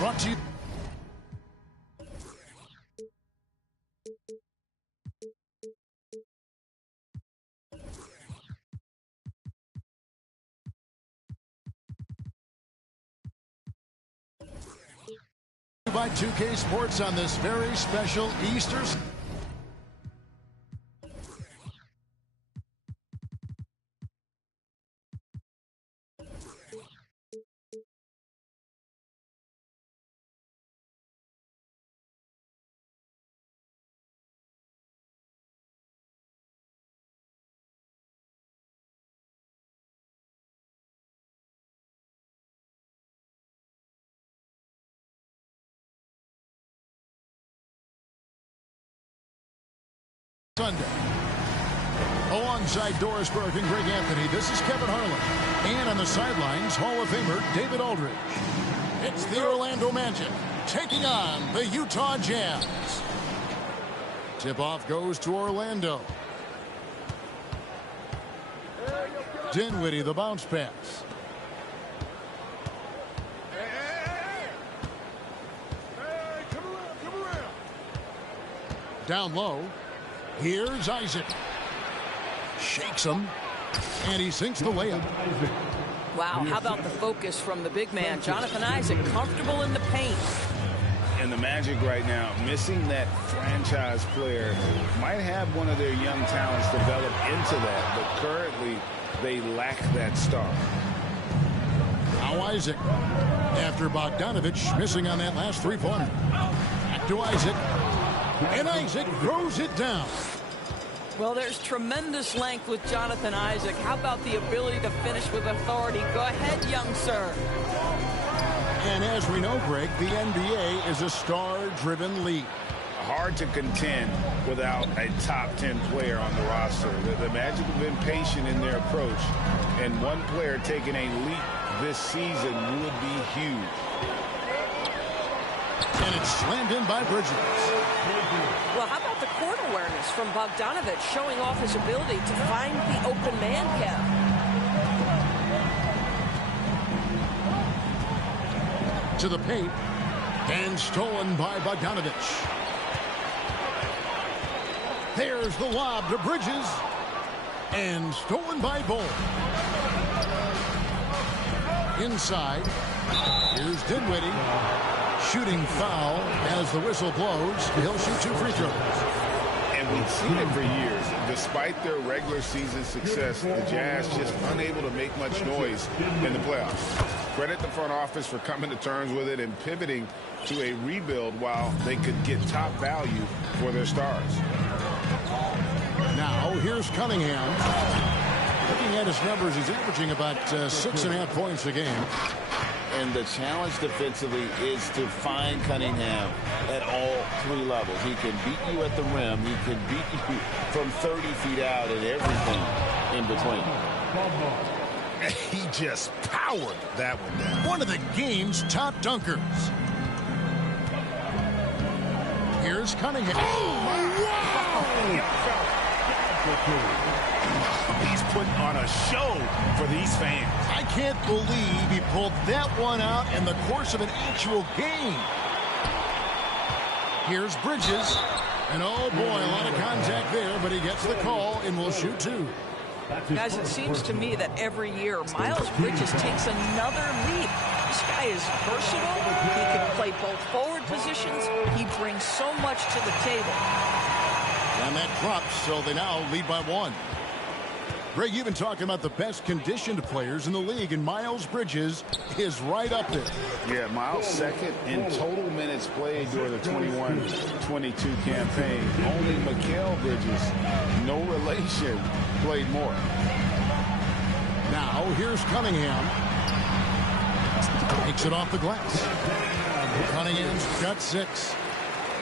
Brought to you by 2K Sports on this very special Easter. Sunday. Alongside Doris Burke and Greg Anthony, this is Kevin Harlan. And on the sidelines, Hall of Famer David Aldridge. It's the Orlando Magic taking on the Utah Jazz. Tip-off goes to Orlando. Dinwiddie, the bounce pass. Down low. Here's Isaac. Shakes him. And he sinks the layup. Wow, how about the focus from the big man, Jonathan Isaac, comfortable in the paint. And the Magic right now, missing that franchise player, might have one of their young talents develop into that, but currently they lack that star. Now Isaac, after Bogdanovich missing on that last three-pointer. Back to Isaac. And Isaac throws it down. Well, there's tremendous length with Jonathan Isaac. How about the ability to finish with authority? Go ahead, young sir. And as we know, Greg, the NBA is a star-driven league. Hard to contend without a top 10 player on the roster. The Magic have been patient in their approach, and one player taking a leap this season would be huge. And it's slammed in by Bridges. Well, how about the court awareness from Bogdanovich showing off his ability to find the open man, Kev? To the paint. And stolen by Bogdanovich. There's the lob to Bridges. And stolen by Bol. Inside. Here's Dinwiddie. Shooting foul as the whistle blows. He'll shoot 2 free throws. And we've seen it for years. Despite their regular season success, the Jazz just unable to make much noise in the playoffs. Credit the front office for coming to terms with it and pivoting to a rebuild while they could get top value for their stars. Now, here's Cunningham. Looking at his numbers, he's averaging about 6.5 points a game. And the challenge defensively is to find Cunningham at all 3 levels. He can beat you at the rim. He can beat you from 30 feet out and everything in between. He just powered that one down. One of the game's top dunkers. Here's Cunningham. Oh, wow! He's putting on a show for these fans. I can't believe he pulled that one out in the course of an actual game. Here's Bridges. And oh boy, a lot of contact there, but he gets the call and will shoot 2. Guys, it seems to me that every year Miles Bridges takes another leap. This guy is versatile. He can play both forward positions. He brings so much to the table. And that drops, so they now lead by 1. Greg, you've been talking about the best conditioned players in the league, and Miles Bridges is right up there. Yeah, Miles second in total minutes played during the 21-22 campaign. Only Mikal Bridges, no relation, played more. Now, here's Cunningham. Takes it off the glass. Cunningham's got 6.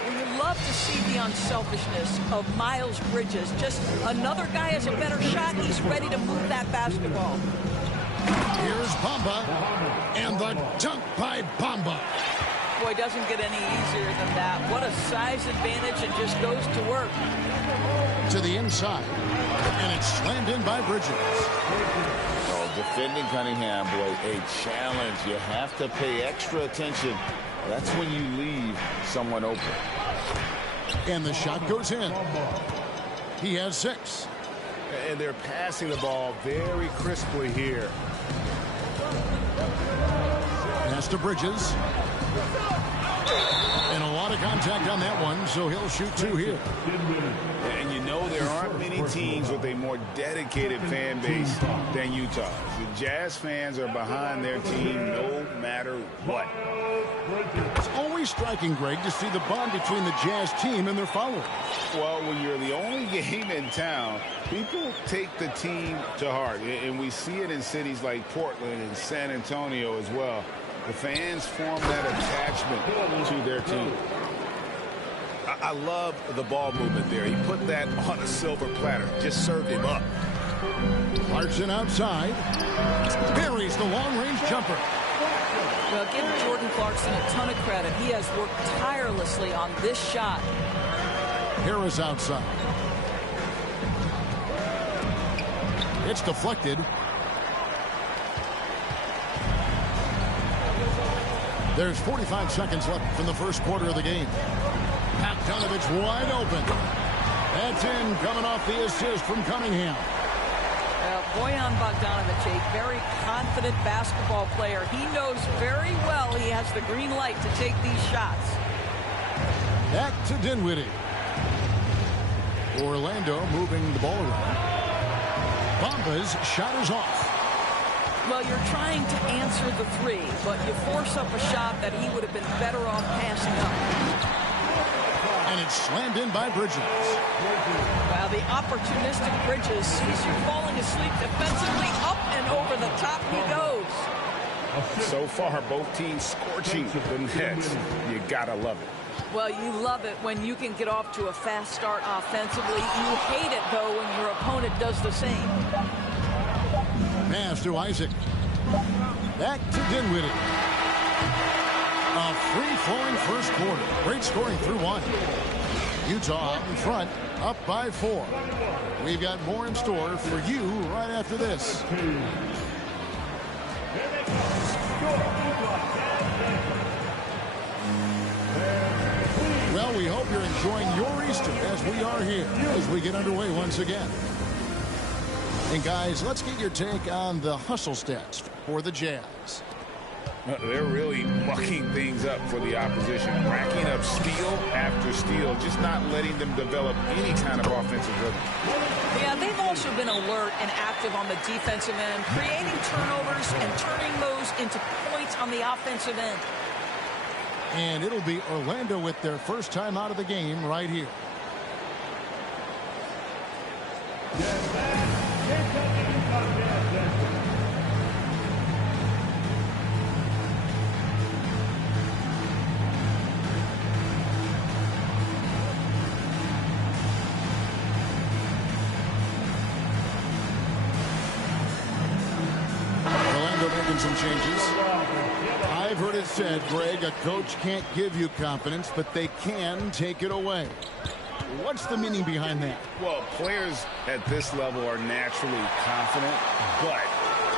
You love to see the unselfishness of Miles Bridges. Just another guy has a better shot. He's ready to move that basketball. Here's Bamba. And the dunk by Bamba. Boy, doesn't get any easier than that. What a size advantage, and just goes to work. To the inside. And it's slammed in by Bridges. Oh, Defending Cunningham, boy, a challenge. You have to pay extra attention. That's when you leave someone open. And the shot goes in. He has 6. And they're passing the ball very crisply here. Pass to Bridges. And a lot of contact on that one, so he'll shoot 2 here. And you know there aren't many teams with a more dedicated fan base than Utah. The Jazz fans are behind their team no matter what. It's always striking, Greg, to see the bond between the Jazz team and their followers. Well, when you're the only game in town, people take the team to heart. And we see it in cities like Portland and San Antonio as well. The fans form that attachment to their team. I love the ball movement there. He put that on a silver platter. Just served him up. Clarkson outside. Buries the long-range jumper. Well, give Jordan Clarkson a ton of credit. He has worked tirelessly on this shot. Harris outside. It's deflected. There's 45 seconds left from the first quarter of the game. Bogdanovich wide open. That's in, coming off the assist from Cunningham. Bojan Bogdanovic, a very confident basketball player. He knows very well he has the green light to take these shots. Back to Dinwiddie. Orlando moving the ball around. Bamba's shot is off. Well, you're trying to answer the 3, but you force up a shot that he would have been better off passing up. And it's slammed in by Bridges. Well, the opportunistic Bridges sees you falling asleep defensively. Up and over the top he goes. So far, both teams scorching the Nets. You gotta love it. Well, you love it when you can get off to a fast start offensively. You hate it, though, when your opponent does the same. Pass to Isaac. Back to Dinwiddie. A free-flowing first quarter. Great scoring through 1. Utah out in front, up by 4. We've got more in store for you right after this. Well, we hope you're enjoying your Easter as we are here as we get underway once again. And guys, let's get your take on the hustle stats for the Jazz. They're really mucking things up for the opposition, racking up steal after steal, just not letting them develop any kind of offensive rhythm. Yeah, they've also been alert and active on the defensive end, creating turnovers and turning those into points on the offensive end. And it'll be Orlando with their first time out of the game right here. Orlando making some changes. I've heard it said, Greg, a coach can't give you confidence, but they can take it away. What's the meaning behind that? Well, players at this level are naturally confident, but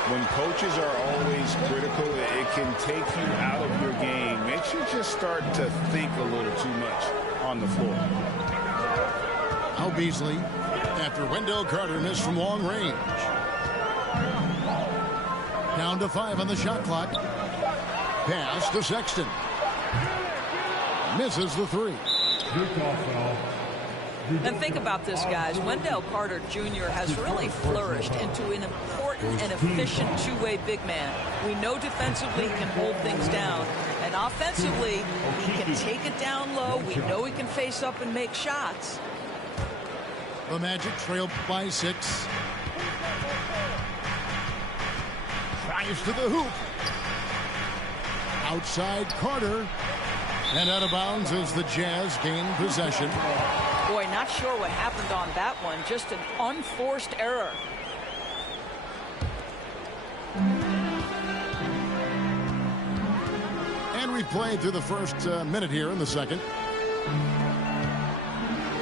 when coaches are always critical, it can take you out of your game. Makes you just start to think a little too much on the floor. Al Beasley, after Wendell Carter missed from long range. Down to 5 on the shot clock. Pass to Sexton. Misses the 3. And think about this, guys. Wendell Carter Jr. has really flourished into an important and efficient two-way big man. We know defensively he can hold things down. And offensively, he can take it down low. We know he can face up and make shots. The Magic trail by 6. Drives to the hoop. Outside Carter. And out of bounds as the Jazz gain possession. Boy, not sure what happened on that one. Just an unforced error. And we played through the first minute here in the second.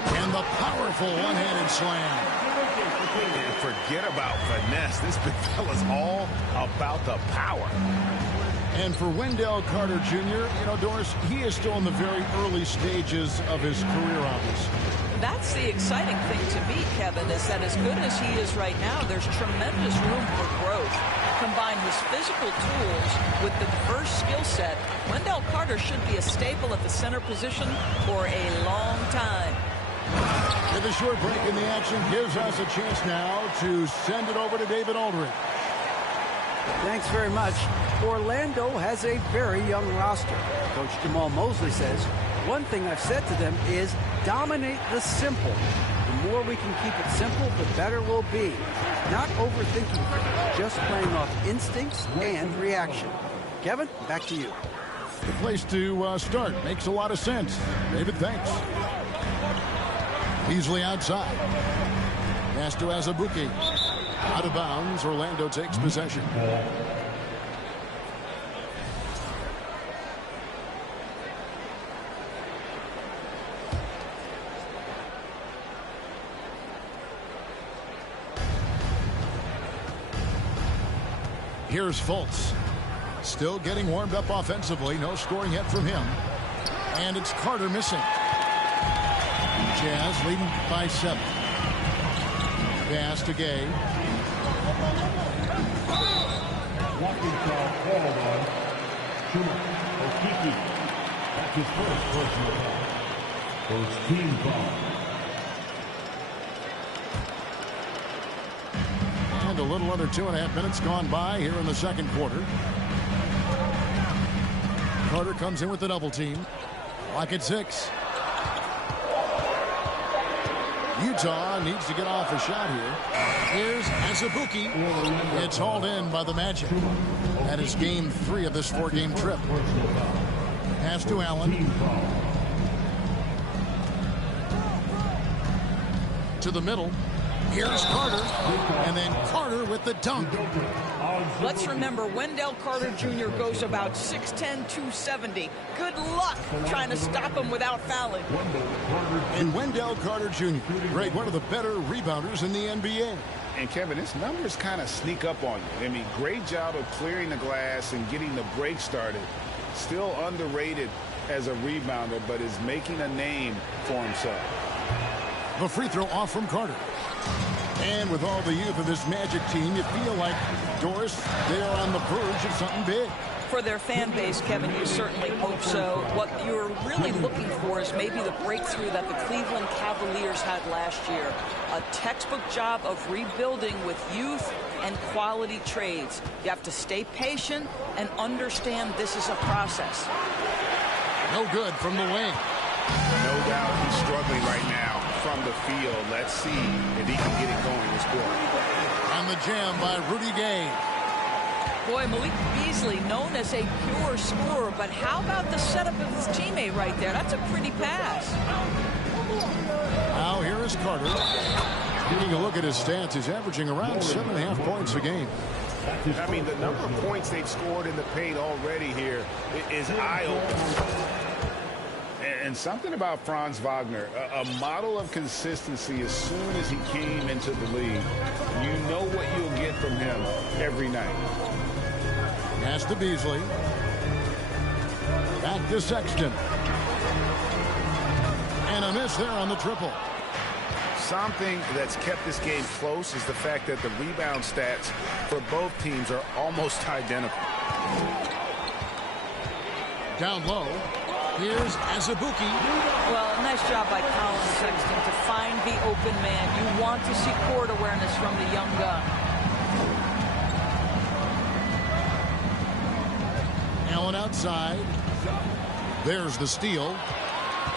And the powerful one-handed slam. And forget about finesse. This big fella's all about the power. And for Wendell Carter Jr., you know, Doris, he is still in the very early stages of his career, obviously. That's the exciting thing to me, Kevin, is that as good as he is right now, there's tremendous room for growth. Combine his physical tools with the diverse skill set, Wendell Carter should be a staple at the center position for a long time. With a short break in the action gives us a chance now to send it over to David Aldridge. Thanks very much. Orlando has a very young roster. Coach Jamal Mosley says, one thing I've said to them is dominate the simple. The more we can keep it simple, the better we'll be. Not overthinking things, just playing off instincts and reaction. Kevin, back to you. The place to start. Makes a lot of sense. David, thanks. Beasley outside. Pass to Azubuike. Out of bounds. Orlando takes possession. Here's Fultz. Still getting warmed up offensively. No scoring yet from him. And it's Carter missing. Jazz leading by 7. Pass to Gay. Walking foul called on Chuma Okeke. That's his first personal foul. First team foul. And a little under 2.5 minutes gone by here in the second quarter. Carter comes in with the double team. Clock at 6. Utah needs to get off a shot here. Here's Azubuike. It's hauled in by the Magic. That is game 3 of this 4-game trip. Pass to Allen. To the middle. Here's Carter. And then Carter with the dunk. Let's remember, Wendell Carter Jr. goes about 6'10", 270. Good luck trying to stop him without fouling. And Wendell Carter Jr., Greg, one of the better rebounders in the NBA. And, Kevin, his numbers kind of sneak up on you. I mean, great job of clearing the glass and getting the break started. Still underrated as a rebounder, but is making a name for himself. The free throw off from Carter. And with all the youth of this Magic team, you feel like, Doris, they are on the verge of something big. For their fan base, Kevin, you certainly hope so. What you're really looking for is maybe the breakthrough that the Cleveland Cavaliers had last year. A textbook job of rebuilding with youth and quality trades. You have to stay patient and understand this is a process. No good from the wing. No doubt he's struggling right now from the field. Let's see if he can get it going this quarter. On the jam by Rudy Gay. Boy, Malik Beasley, known as a pure scorer, but how about the setup of his teammate right there? That's a pretty pass. Now here is Carter. Taking a look at his stats, he's averaging around 7.5 points a game. I mean, the number of points they've scored in the paint already here is eye-opening. And something about Franz Wagner, a model of consistency as soon as he came into the league. You know what you'll get from him every night. Pass to Beasley. Back to Sexton. And a miss there on the triple. Something that's kept this game close is the fact that the rebound stats for both teams are almost identical. Down low. Here's Azubuike. Well, nice job by Colin Sexton to find the open man. You want to see court awareness from the young gun. Allen outside. There's the steal.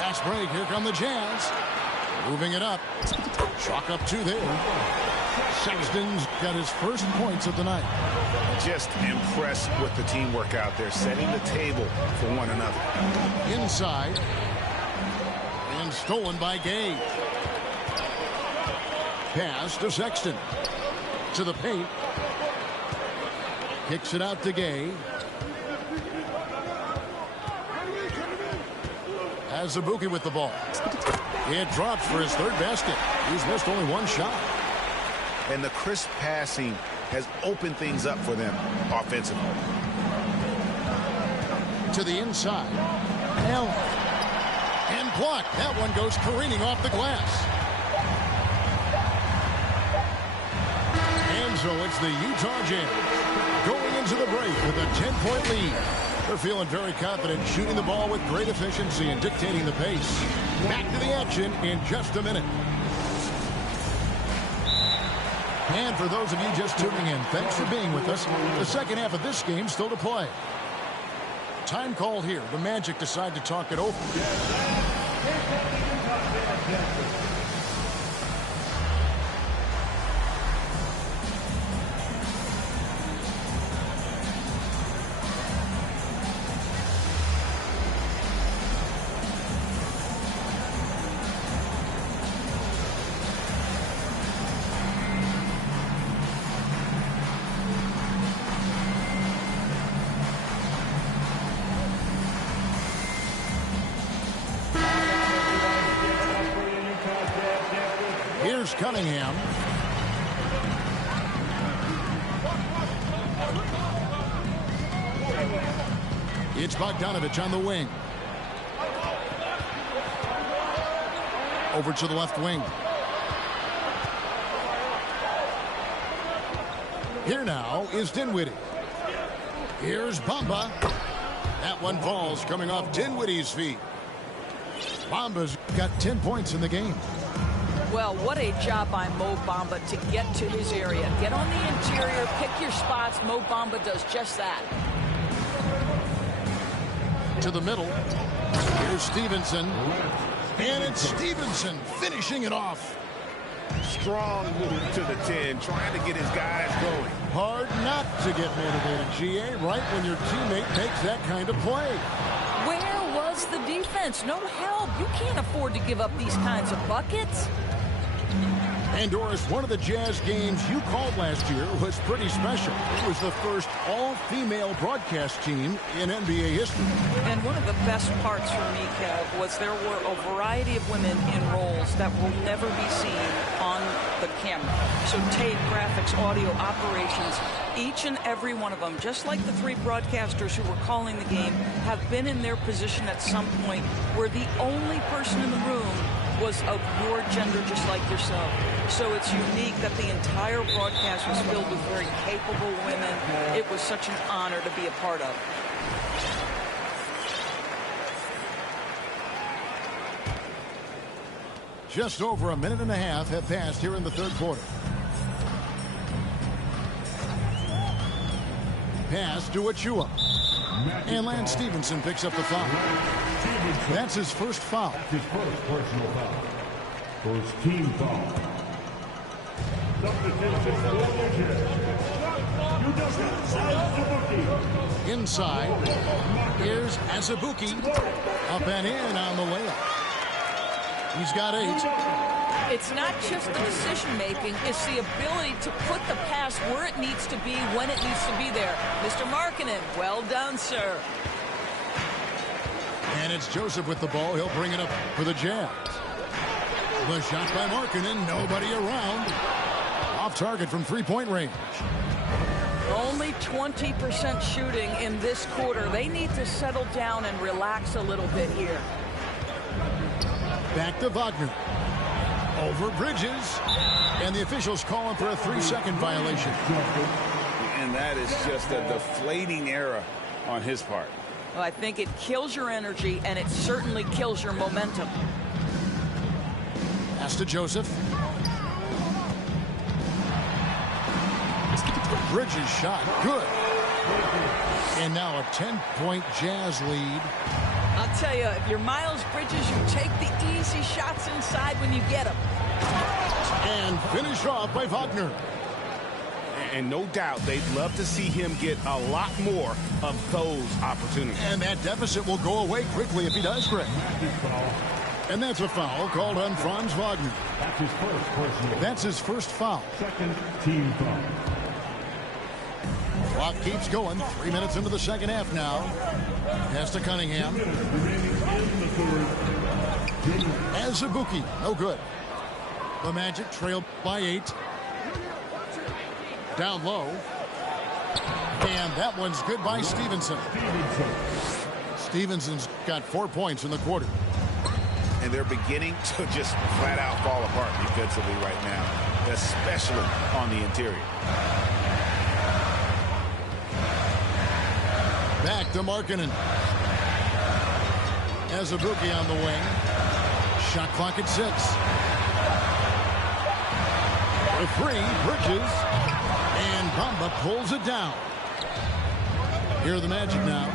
Fast break. Here come the Jazz. Moving it up. Chalk up 2 there. Sexton's got his first points of the night. Just impressed with the teamwork out there, setting the table for one another. Inside. And stolen by Gay. Pass to Sexton. To the paint. Kicks it out to Gay. Azubuike with the ball. It drops for his third basket. He's missed only one shot. and the crisp passing has opened things up for them offensively. To the inside. Allen. And blocked. That one goes careening off the glass. And so it's the Utah Jazz going into the break with a 10-point lead. They're feeling very confident, shooting the ball with great efficiency and dictating the pace. Back to the action in just a minute. And for those of you just tuning in, thanks for being with us. The second half of this game still to play. Time called here. The Magic decide to talk it over. Here's Cunningham. It's Bogdanovich on the wing. Over to the left wing. Here now is Dinwiddie. Here's Bamba. That one falls coming off Dinwiddie's feet. Bamba's got 10 points in the game. Well, what a job by Mo Bamba to get to his area. Get on the interior, pick your spots. Mo Bamba does just that. To the middle. Here's Stevenson. And it's Stevenson finishing it off. Strong move to the 10, trying to get his guys going. Hard not to get motivated, GA, right when your teammate makes that kind of play. Where was the defense? No help. You can't afford to give up these kinds of buckets. And Doris, one of the Jazz games you called last year was pretty special. It was the first all-female broadcast team in NBA history. And one of the best parts for me, Kev, was there were a variety of women in roles that will never be seen on the camera. So tape, graphics, audio, operations, each and every one of them, just like the three broadcasters who were calling the game, have been in their position at some point where the only person in the room was of your gender, just like yourself. So it's unique that the entire broadcast was filled with very capable women. It was such an honor to be a part of. Just over a minute and a half have passed here in the third quarter. Pass to Achua. And Lance Stevenson picks up the foul. That's his first foul. That's his first personal foul. First team foul. Inside. Here's Azubuike. Up and in on the layup. He's got 8. It's not just the decision-making, it's the ability to put the pass where it needs to be, when it needs to be there. Mr. Markkanen, well done, sir. And it's Joseph with the ball. He'll bring it up for the Jazz. The shot by Markkanen, nobody around. Off target from three-point range. Only 20% shooting in this quarter. They need to settle down and relax a little bit here. Back to Wagner. Over Bridges. And the officials calling for a 3-second violation. And that is just a deflating error on his part. Well, I think it kills your energy, and it certainly kills your momentum. Pass to Joseph. Bridges shot. Good. And now a 10-point Jazz lead. I'll tell you, if you're Miles Bridges, you take the easy shots inside when you get them. And finished off by Wagner. And no doubt they'd love to see him get a lot more of those opportunities. And that deficit will go away quickly if he does, Greg. And that's a foul called on Franz Wagner. That's his first personal. That's his first foul. Second team foul. Clock keeps going. 3 minutes into the second half now. Pass to Cunningham. Azubuike, no good. The Magic trailed by 8. Down low. And that one's good by Stevenson. Stevenson's got 4 points in the quarter. And they're beginning to just flat out fall apart defensively right now, especially on the interior. Back to Markkanen. Azubuike on the wing. Shot clock at 6. The 3, Bridges. And Bamba pulls it down. Here are the Magic now.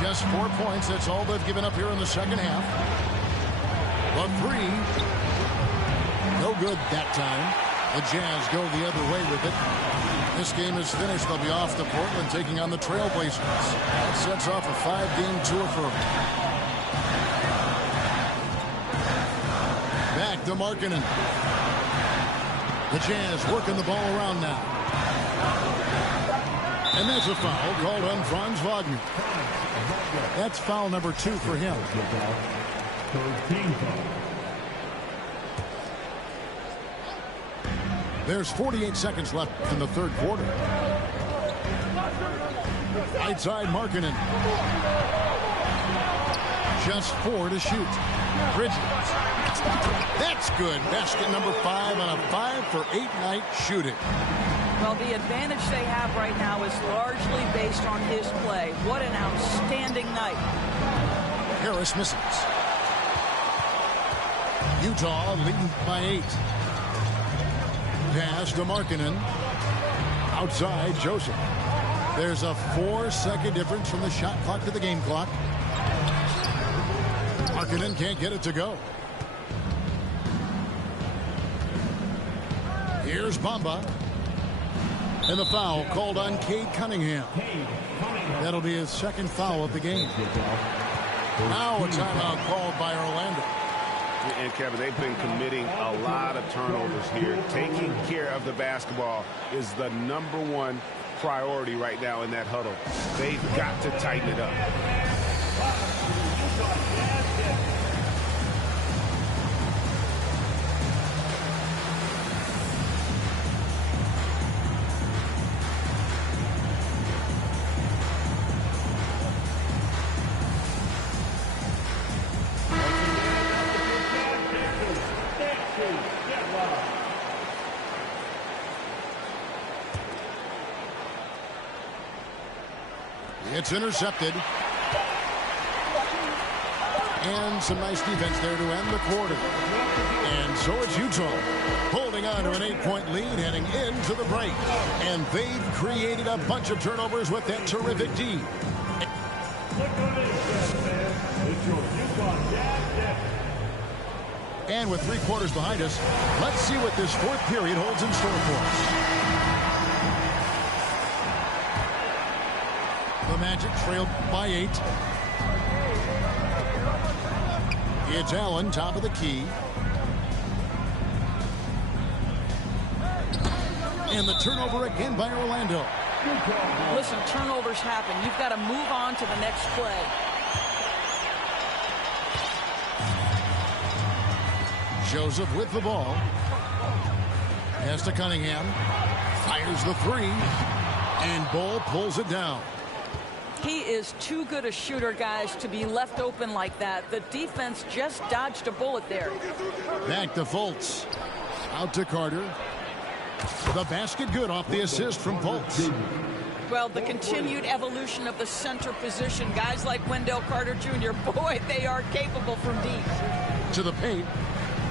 Just 4 points. That's all they've given up here in the second half. The 3. No good that time. The Jazz go the other way with it. This game is finished. They'll be off to Portland taking on the Trailblazers. That sets off a 5-game tour for them. Back to Markkanen. The Jazz working the ball around now. And that's a foul called on Franz Wagner. That's foul number 2 for him. There's 48 seconds left in the third quarter. Right side Markkanen. Just 4 to shoot. Bridges. That's good. Basket number 5 on a 5-for-8 night shooting. Well, the advantage they have right now is largely based on his play. What an outstanding night. Harris misses. Utah leading by 8. Pass to Markkanen. Outside, Joseph. There's a 4-second difference from the shot clock to the game clock. Markkanen can't get it to go. Here's Bamba. And the foul called on Cade Cunningham. That'll be his second foul of the game. Now a timeout called by Orlando. And Kevin, they've been committing a lot of turnovers here. Taking care of the basketball is the number 1 priority right now in that huddle. They've got to tighten it up. It's intercepted. And some nice defense there to end the quarter. And so it's Utah holding on to an 8-point lead heading into the break. And they've created a bunch of turnovers with that terrific D. And with 3 quarters behind us, let's see what this fourth period holds in store for us. The Magic trailed by 8. It's Allen, top of the key. And the turnover again by Orlando. Listen, turnovers happen. You've got to move on to the next play. Joseph with the ball. Pass to Cunningham. Fires the 3. And Ball pulls it down. He is too good a shooter, guys, to be left open like that. The defense just dodged a bullet there. Back to Fultz. Out to Carter. The basket good off the assist from Fultz. Well, the continued evolution of the center position. Guys like Wendell Carter Jr., boy, they are capable from deep. To the paint.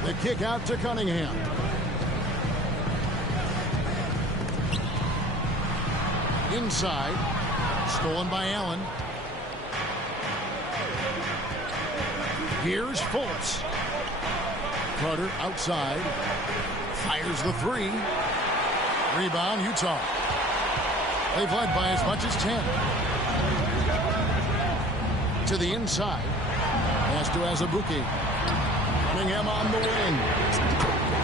The kick out to Cunningham. Inside. Stolen by Allen. Here's Fultz. Carter outside. Fires the 3. Rebound, Utah. They've led by as much as 10. To the inside. Pass to Azubuike. Cunningham on the wing.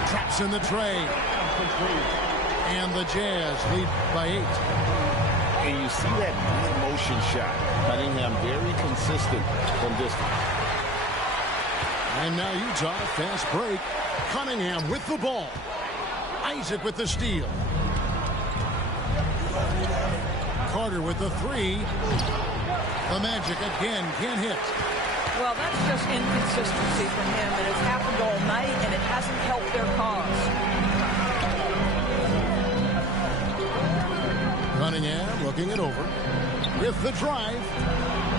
Traps in the tray. And the Jazz lead by 8. And you see that motion shot. Cunningham very consistent from distance. And now Utah, fast break. Cunningham with the ball. Isaac with the steal. Carter with the three. The Magic again can't hit. Well, that's just inconsistency from him, and it's happened all night, and it hasn't helped their cause. Cunningham looking it over with the drive,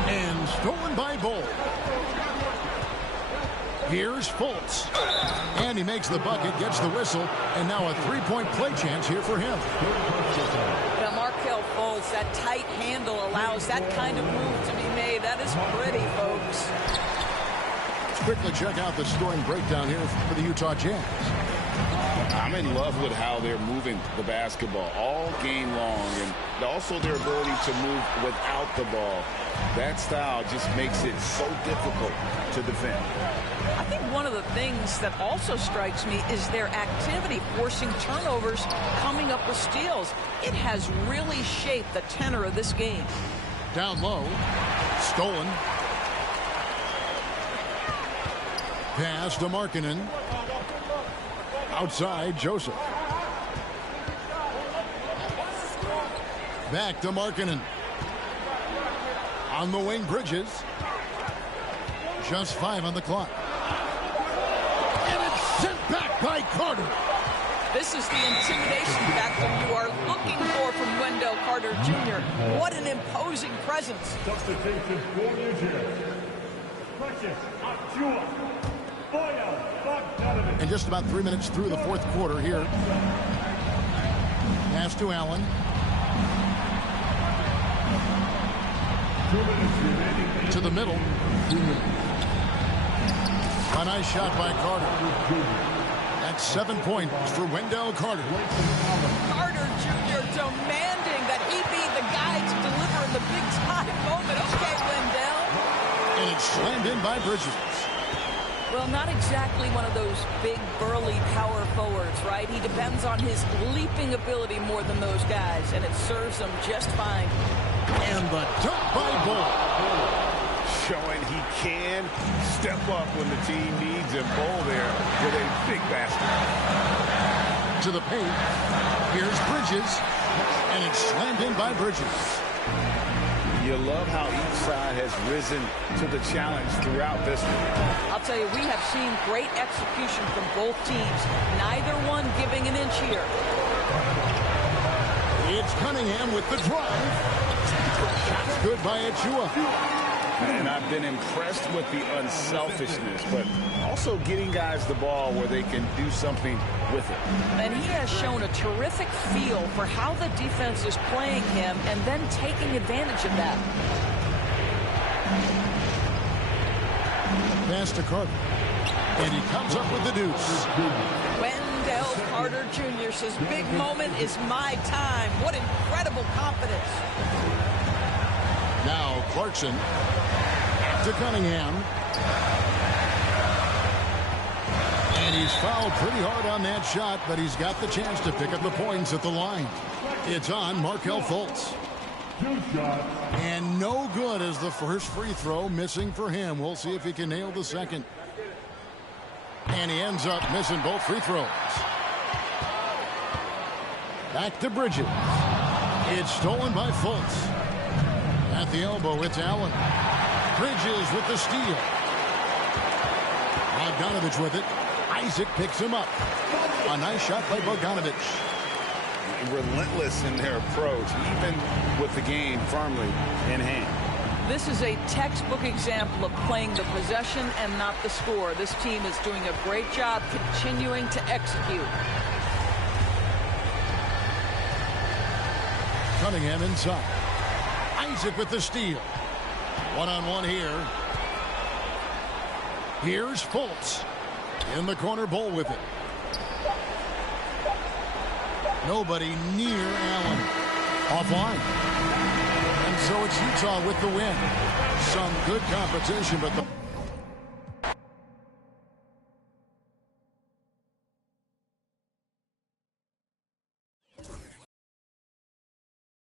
and stolen by Bol. Here's Fultz, and he makes the bucket, gets the whistle, and now a three-point play chance here for him. Now, Markelle Fultz, that tight handle allows that kind of move to be made. That is pretty, folks. Let's quickly check out the scoring breakdown here for the Utah Jazz. I'm in love with how they're moving the basketball all game long, and also their ability to move without the ball. That style just makes it so difficult to defend. I think one of the things that also strikes me is their activity, forcing turnovers, coming up with steals. It has really shaped the tenor of this game. Down low, stolen. Pass to Markkanen. Outside, Joseph. Back to Markkanen. On the wing, Bridges. Just 5 on the clock. And it's sent back by Carter. This is the intimidation factor you are looking for from Wendell Carter Jr. What an imposing presence. Substitution for New Jersey. Precious Achiuwa. Bojan Bogdanovic. And just about 3 minutes through the fourth quarter here. Pass to Allen. 2 minutes remaining. To the middle. A nice shot by Carter. That's 7 points for Wendell Carter. Carter Jr. demanding that he be the guy to deliver in the big time moment. Okay, Wendell. And it's slammed in by Bridges. Well, not exactly one of those big, burly power forwards, right? He depends on his leaping ability more than those guys, and it serves them just fine. And the dunk by Bol. Showing he can step up when the team needs him. Bol there with a big basket. To the paint. Here's Bridges. And it's slammed in by Bridges. You love how each side has risen to the challenge throughout this one. I'll tell you, we have seen great execution from both teams. Neither one giving an inch here. It's Cunningham with the drive. Shot's good by Achiuwa. And I've been impressed with the unselfishness, but also getting guys the ball where they can do something with it. And he has shown a terrific feel for how the defense is playing him and then taking advantage of that. Pass to Carter. And he comes up with the deuce. Wendell Carter Jr. says, big moment is my time. What incredible confidence. Now Clarkson to Cunningham. And he's fouled pretty hard on that shot, but he's got the chance to pick up the points at the line. It's on Markelle Fultz. 2 shots. And no good as the first free throw, missing for him. We'll see if he can nail the second. And he ends up missing both free throws. Back to Bridges. It's stolen by Fultz. At the elbow, it's Allen. Bridges with the steal. Bogdanovic with it. Isaac picks him up. A nice shot by Bogdanovic. Relentless in their approach, even with the game firmly in hand. This is a textbook example of playing the possession and not the score. This team is doing a great job continuing to execute. Cunningham inside. Isaac with the steal. One-on-one here. Here's Fultz. In the corner, Bol with it. Nobody near Allen. Offline. And so it's Utah with the win. Some good competition, but the